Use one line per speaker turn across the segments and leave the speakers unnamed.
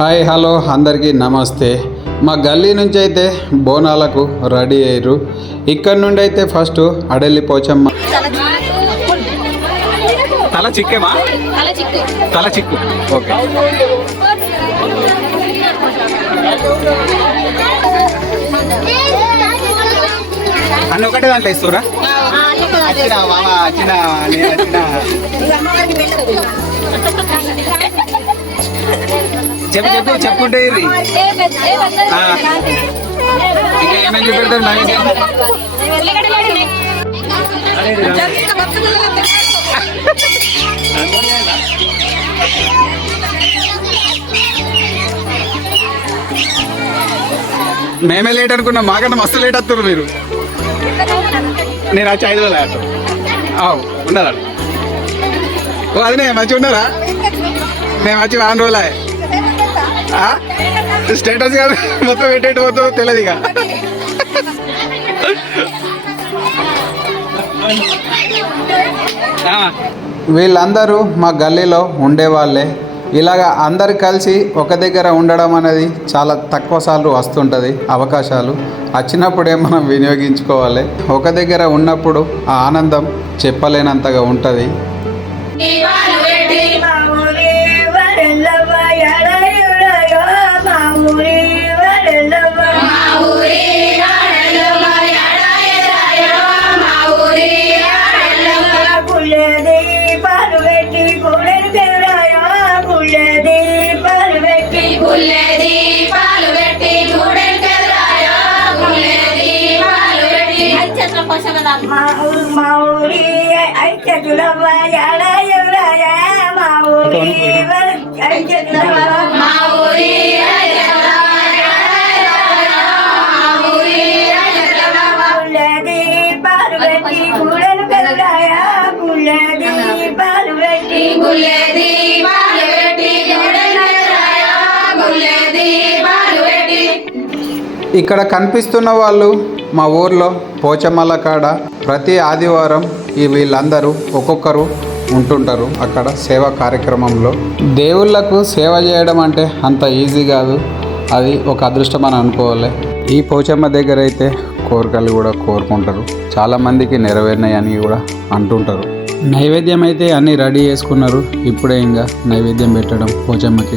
Hi hello అందరికీ నమస్తే. మా గల్లీ నుంచి అయితే బోనాలకు రెడీ అయ్యారు. ఇక్కడ నుండి అయితే ఫస్ట్ అడెల్లి పోచమ్మ.
తల చిక్కేమా?
తల చిక్కు.
తల చిక్కు ఓకే. అన్న ఒకటే దాంట్లో ఇస్తురా వచ్చిన చెప్పు చెప్పు చెప్పుకుంటే ఇర్రి. ఏమేమి చూపెడతారు మేమే లేట్ అనుకున్నాం మాకన్నా మస్తు లేట్ వస్తారు మీరు. నేను వచ్చి ఐదు వేల అవు ఉన్నారా ఓ అదినే మంచిగా ఉన్నారా మేము వచ్చి వారం రోజులే స్టేటస్ కాదు. మొత్తం పెట్టేట్టు మొత్తం తెలియదు ఇక. ఆ,
వీళ్ళందరూ మా గల్లీలో ఉండేవాళ్ళే. ఇలాగ అందరు కలిసి ఒక దగ్గర ఉండడం అనేది చాలా తక్కువ సార్లు వస్తుంటుంది అవకాశాలు. వచ్చినప్పుడే మనం వినియోగించుకోవాలి. ఒక దగ్గర ఉన్నప్పుడు ఆ ఆనందం చెప్పలేనంతగా ఉంటుంది.
మా ఊరి
పుల్లది పాలు పెట్టి పుల్లెది పాలు పెట్టి
ఇక్కడ కనిపిస్తున్న వాళ్ళు మా ఊర్లో పోచమ్మల కాడ ప్రతి ఆదివారం ఈ వీళ్ళందరూ ఒక్కొక్కరు ఉంటుంటారు అక్కడ సేవా కార్యక్రమంలో. దేవుళ్ళకు సేవ చేయడం అంటే అంత ఈజీ కాదు. అది ఒక అదృష్టం అని అనుకోవాలి. ఈ పోచమ్మ దగ్గర అయితే కోరికలు కూడా కోరుకుంటారు. చాలామందికి నెరవేరినాయని కూడా అంటుంటారు. నైవేద్యం అయితే అన్నీ రెడీ చేసుకున్నారు. ఇప్పుడే ఇంకా నైవేద్యం పెట్టడం పోచమ్మకి.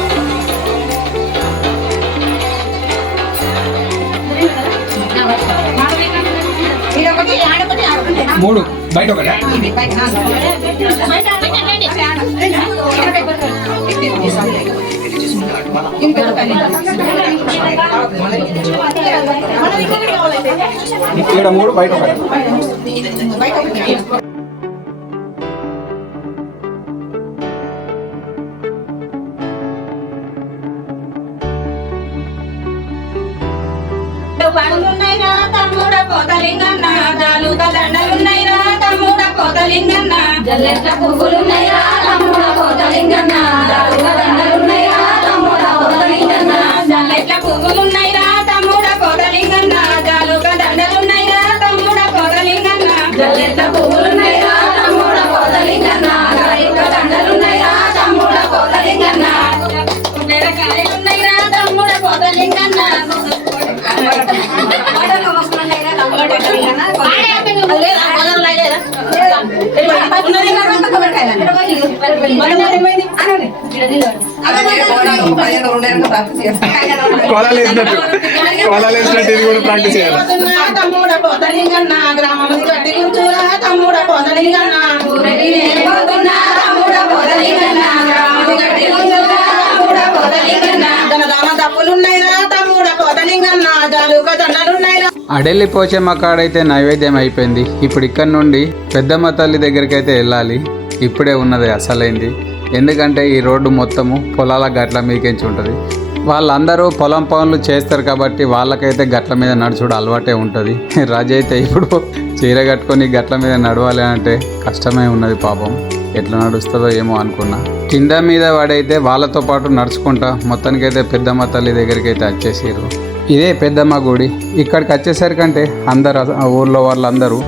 మూడు. బయట ఒకటి ఇక్కడ మూడు? బయట ఒకటి
పండున్నాయిరా తమ్ముడ కోతలింగన్న జాలుక దండలున్నాయిరా కోతలింగన్న జల్లెట్ల పువ్వులున్నాయిరా తమ్ముడ కోతలింగన్న జాలుక దండలున్నాయిరా తమ్ముడ కోతలింగన్న జల్లెట్ల పువ్వులున్నాయిరా? తమ్ముడ కోతలింగన్న జాలుక దండలున్నాయిరా? తమ్ముడ కోతలింగన్న జల్లెట్ల పువ్వులున్నాయిరా? తమ్ముడ కోతలింగన్న జాలుక దండలున్నాయిరా? తమ్ముడ కోతలింగన్న కాయలున్నాయిరా? తమ్ముడ కోతలింగన్న
కోలాలు వేసినట్టు. కోలాలు వేసినట్టు ఇది కూడా ప్రాక్టీస్ చేయాలి.
తమ్ముడ గ్రామం కూర్చురా తమ్ముడ తమ్ముడ గ్రామం కూర్చురా తమ్ముడ తప్పులున్నాయిరా తమ్ముడ జాలుక దండలున్నాయిరా
అడెల్లి పోచమ్మ కాడైతే నైవేద్యం అయిపోయింది. ఇప్పుడు ఇక్కడ నుండి పెద్దమ్మ తల్లి దగ్గరికి అయితే వెళ్ళాలి. ఇప్పుడే ఉన్నది అసలైంది. ఎందుకంటే ఈ రోడ్డు మొత్తము పొలాల గట్ల మీకెంచి ఉంటుంది. వాళ్ళందరూ పొలం పనులు చేస్తారు కాబట్టి వాళ్ళకైతే గట్ల మీద నడుచుడు అలవాటే ఉంటుంది. రాజు అయితే ఇప్పుడు చీర కట్టుకొని గట్ల మీద నడవాలి అంటే కష్టమే ఉన్నది పాపం. ఎట్లా నడుస్తుందో ఏమో అనుకున్నా. కింద మీద వాడైతే వాళ్ళతో పాటు నడుచుకుంటా మొత్తానికైతే పెద్దమ్మ తల్లి దగ్గరికి అయితే వచ్చేసారు ఇదే పెద్దమ్మ గుడి. ఇక్కడికి వచ్చేసరికంటే అందరు ఊర్లో వాళ్ళందరూ